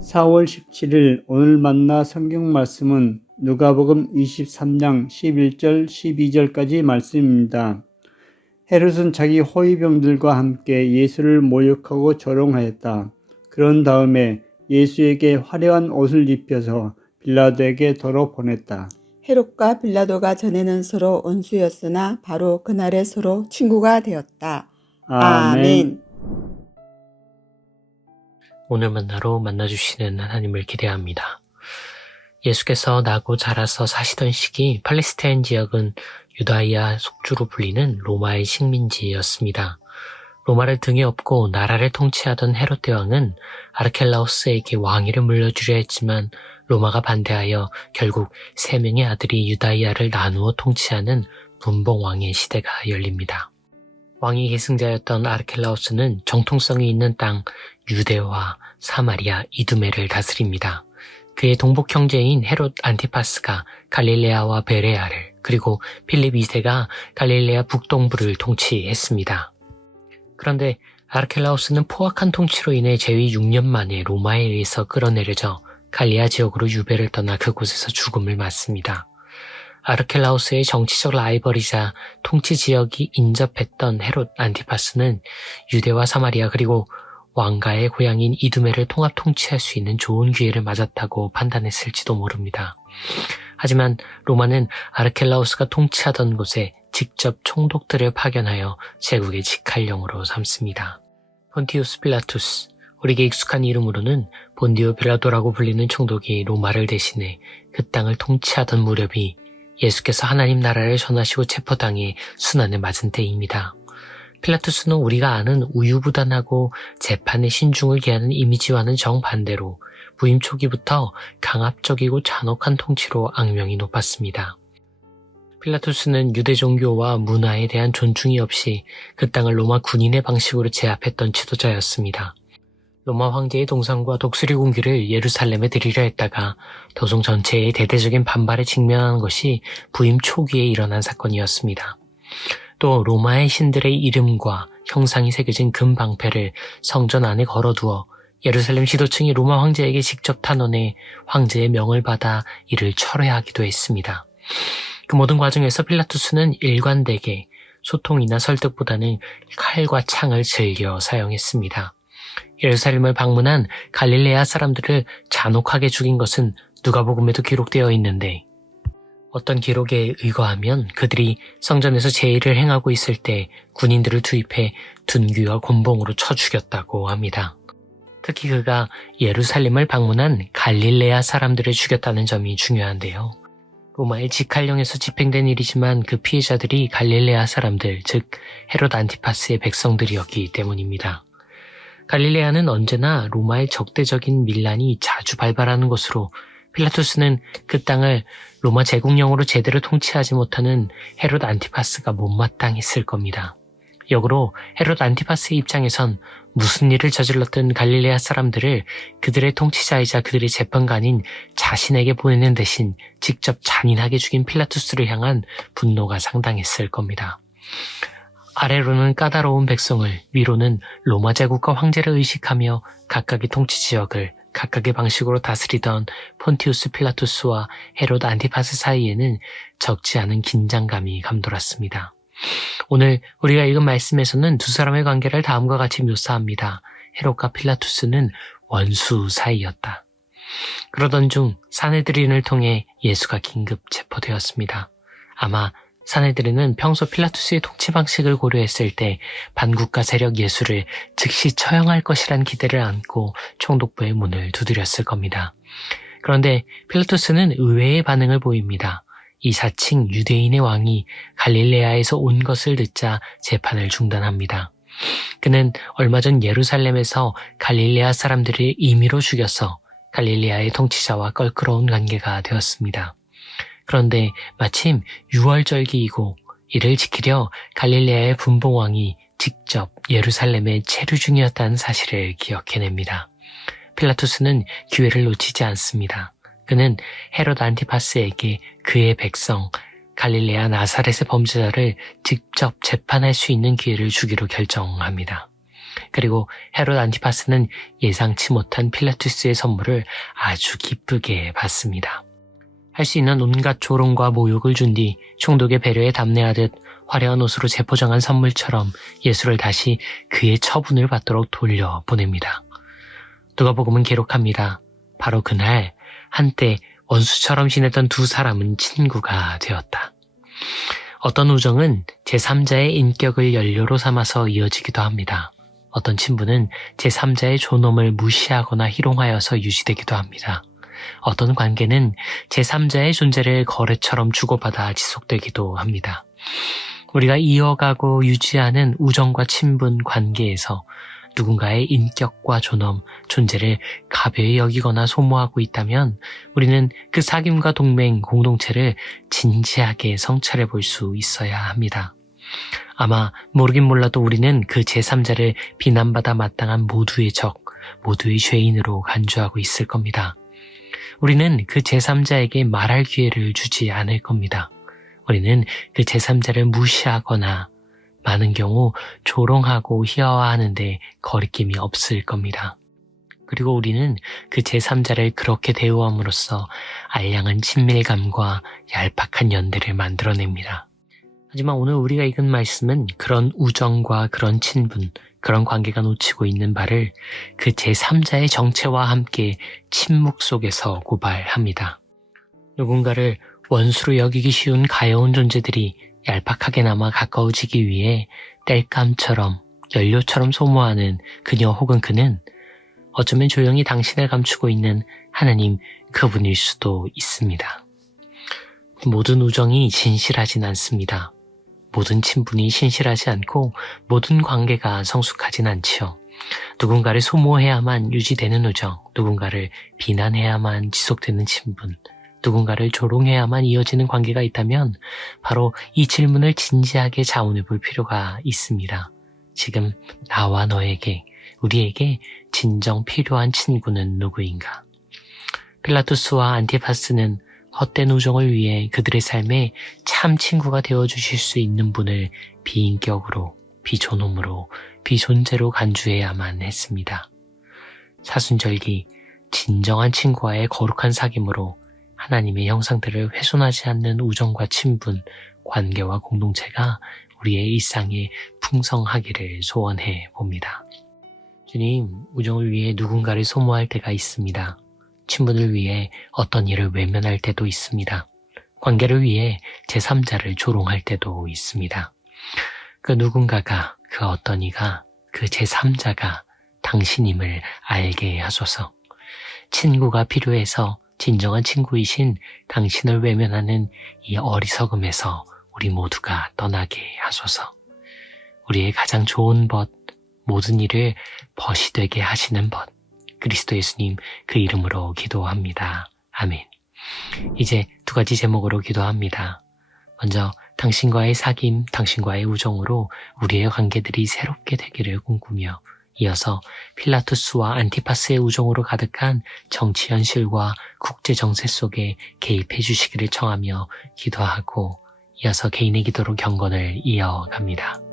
4월 17일 오늘 만나 성경 말씀은 누가복음 23장 11절 12절까지 말씀입니다. 헤롯은 자기 호위병들과 함께 예수를 모욕하고 조롱하였다. 그런 다음에 예수에게 화려한 옷을 입혀서 빌라도에게 도로 보냈다. 헤롯과 빌라도가 전에는 서로 원수였으나 바로 그날에 서로 친구가 되었다. 아멘. 오늘 만나로 만나주시는 하나님을 기대합니다. 예수께서 나고 자라서 사시던 시기 팔레스타인 지역은 유다이아 속주로 불리는 로마의 식민지였습니다. 로마를 등에 업고 나라를 통치하던 헤롯 대왕은 아르켈라우스에게 왕위를 물려주려 했지만 로마가 반대하여 결국 3명의 아들이 유다이아를 나누어 통치하는 분봉왕의 시대가 열립니다. 왕위 계승자였던 아르켈라우스는 정통성이 있는 땅 유대와 사마리아, 이두메를 다스립니다. 그의 동복 형제인 헤롯 안티파스가 갈릴레아와 베레아를, 그리고 필립 2세가 갈릴레아 북동부를 통치했습니다. 그런데 아르켈라우스는 포악한 통치로 인해 재위 6년 만에 로마에 의해서 끌어내려져 갈리아 지역으로 유배를 떠나 그곳에서 죽음을 맞습니다. 아르켈라우스의 정치적 라이벌이자 통치 지역이 인접했던 헤롯 안티파스는 유대와 사마리아 그리고 왕가의 고향인 이두메를 통합 통치할 수 있는 좋은 기회를 맞았다고 판단했을지도 모릅니다. 하지만 로마는 아르켈라우스가 통치하던 곳에 직접 총독들을 파견하여 제국의 직할령으로 삼습니다. 폰티우스 필라투스, 우리에게 익숙한 이름으로는 본디오 빌라도라고 불리는 총독이 로마를 대신해 그 땅을 통치하던 무렵이 예수께서 하나님 나라를 전하시고 체포당해 순환을 맞은 때입니다. 필라투스는 우리가 아는 우유부단하고 재판에 신중을 기하는 이미지와는 정반대로 부임 초기부터 강압적이고 잔혹한 통치로 악명이 높았습니다. 필라투스는 유대 종교와 문화에 대한 존중이 없이 그 땅을 로마 군인의 방식으로 제압했던 지도자였습니다. 로마 황제의 동상과 독수리 공기를 예루살렘에 드리려 했다가 도성 전체의 대대적인 반발에 직면하는 것이 부임 초기에 일어난 사건이었습니다. 또 로마의 신들의 이름과 형상이 새겨진 금방패를 성전 안에 걸어두어 예루살렘 지도층이 로마 황제에게 직접 탄원해 황제의 명을 받아 이를 철회하기도 했습니다. 그 모든 과정에서 필라투스는 일관되게 소통이나 설득보다는 칼과 창을 즐겨 사용했습니다. 예루살렘을 방문한 갈릴레아 사람들을 잔혹하게 죽인 것은 누가복음에도 기록되어 있는데 어떤 기록에 의거하면 그들이 성전에서 제의를 행하고 있을 때 군인들을 투입해 둔귀와 곤봉으로 쳐 죽였다고 합니다. 특히 그가 예루살렘을 방문한 갈릴레아 사람들을 죽였다는 점이 중요한데요. 로마의 직할령에서 집행된 일이지만 그 피해자들이 갈릴레아 사람들, 즉 헤롯 안티파스의 백성들이었기 때문입니다. 갈릴레아는 언제나 로마의 적대적인 밀란이 자주 발발하는 곳으로 필라투스는 그 땅을 로마 제국령으로 제대로 통치하지 못하는 헤롯 안티파스가 못마땅했을 겁니다. 역으로 헤롯 안티파스의 입장에선 무슨 일을 저질렀든 갈릴레아 사람들을 그들의 통치자이자 그들의 재판관인 자신에게 보내는 대신 직접 잔인하게 죽인 필라투스를 향한 분노가 상당했을 겁니다. 아래로는 까다로운 백성을, 위로는 로마 제국과 황제를 의식하며 각각의 통치 지역을 각각의 방식으로 다스리던 폰티우스 필라투스와 헤롯 안티파스 사이에는 적지 않은 긴장감이 감돌았습니다. 오늘 우리가 읽은 말씀에서는 두 사람의 관계를 다음과 같이 묘사합니다. 헤롯과 필라투스는 원수 사이였다. 그러던 중 사내드린을 통해 예수가 긴급 체포되었습니다. 아마 사내드린은 평소 필라투스의 통치 방식을 고려했을 때 반국가 세력 예수를 즉시 처형할 것이란 기대를 안고 총독부의 문을 두드렸을 겁니다. 그런데 필라투스는 의외의 반응을 보입니다. 이 자칭 유대인의 왕이 갈릴레아에서 온 것을 듣자 재판을 중단합니다. 그는 얼마 전 예루살렘에서 갈릴레아 사람들을 임의로 죽여서 갈릴레아의 통치자와 껄끄러운 관계가 되었습니다. 그런데 마침 6월절기이고 이를 지키려 갈릴레아의 분봉왕이 직접 예루살렘에 체류 중이었다는 사실을 기억해냅니다. 필라투스는 기회를 놓치지 않습니다. 그는 헤롯 안티파스에게 그의 백성 갈릴레아 나사렛의 범죄자를 직접 재판할 수 있는 기회를 주기로 결정합니다. 그리고 헤롯 안티파스는 예상치 못한 필라투스의 선물을 아주 기쁘게 받습니다. 할 수 있는 온갖 조롱과 모욕을 준 뒤 총독의 배려에 답례하듯 화려한 옷으로 재포장한 선물처럼 예수를 다시 그의 처분을 받도록 돌려보냅니다. 누가복음은 기록합니다. 바로 그날 한때 원수처럼 지내던 두 사람은 친구가 되었다. 어떤 우정은 제3자의 인격을 연료로 삼아서 이어지기도 합니다. 어떤 친분은 제3자의 존엄을 무시하거나 희롱하여서 유지되기도 합니다. 어떤 관계는 제3자의 존재를 거래처럼 주고받아 지속되기도 합니다. 우리가 이어가고 유지하는 우정과 친분 관계에서 누군가의 인격과 존엄, 존재를 가벼이 여기거나 소모하고 있다면 우리는 그 사귐과 동맹, 공동체를 진지하게 성찰해 볼 수 있어야 합니다. 아마 모르긴 몰라도 우리는 그 제3자를 비난받아 마땅한 모두의 적, 모두의 죄인으로 간주하고 있을 겁니다. 우리는 그 제3자에게 말할 기회를 주지 않을 겁니다. 우리는 그 제3자를 무시하거나 많은 경우 조롱하고 희화화하는데 거리낌이 없을 겁니다. 그리고 우리는 그 제3자를 그렇게 대우함으로써 알량한 친밀감과 얄팍한 연대를 만들어냅니다. 하지만 오늘 우리가 읽은 말씀은 그런 우정과 그런 친분, 그런 관계가 놓치고 있는 바를 그 제3자의 정체와 함께 침묵 속에서 고발합니다. 누군가를 원수로 여기기 쉬운 가여운 존재들이 얄팍하게나마 가까워지기 위해 땔감처럼 연료처럼 소모하는 그녀 혹은 그는 어쩌면 조용히 당신을 감추고 있는 하나님 그분일 수도 있습니다. 모든 우정이 진실하진 않습니다. 모든 친분이 신실하지 않고 모든 관계가 성숙하진 않지요. 누군가를 소모해야만 유지되는 우정, 누군가를 비난해야만 지속되는 친분, 누군가를 조롱해야만 이어지는 관계가 있다면 바로 이 질문을 진지하게 자문해 볼 필요가 있습니다. 지금 나와 너에게, 우리에게 진정 필요한 친구는 누구인가? 필라투스와 안티파스는 헛된 우정을 위해 그들의 삶에 참 친구가 되어주실 수 있는 분을 비인격으로, 비존엄으로, 비존재로 간주해야만 했습니다. 사순절기, 진정한 친구와의 거룩한 사귐으로 하나님의 형상들을 훼손하지 않는 우정과 친분, 관계와 공동체가 우리의 일상에 풍성하기를 소원해 봅니다. 주님, 우정을 위해 누군가를 소모할 때가 있습니다. 친분을 위해 어떤 일을 외면할 때도 있습니다. 관계를 위해 제3자를 조롱할 때도 있습니다. 그 누군가가, 그 어떤 이가, 그 제3자가 당신임을 알게 하소서. 친구가 필요해서 진정한 친구이신 당신을 외면하는 이 어리석음에서 우리 모두가 떠나게 하소서. 우리의 가장 좋은 벗, 모든 일을 벗이 되게 하시는 벗, 그리스도 예수님 그 이름으로 기도합니다. 아멘. 이제 두 가지 제목으로 기도합니다. 먼저 당신과의 사귐, 당신과의 우정으로 우리의 관계들이 새롭게 되기를 꿈꾸며 이어서 필라투스와 안티파스의 우정으로 가득한 정치 현실과 국제 정세 속에 개입해 주시기를 청하며 기도하고 이어서 개인의 기도로 경건을 이어갑니다.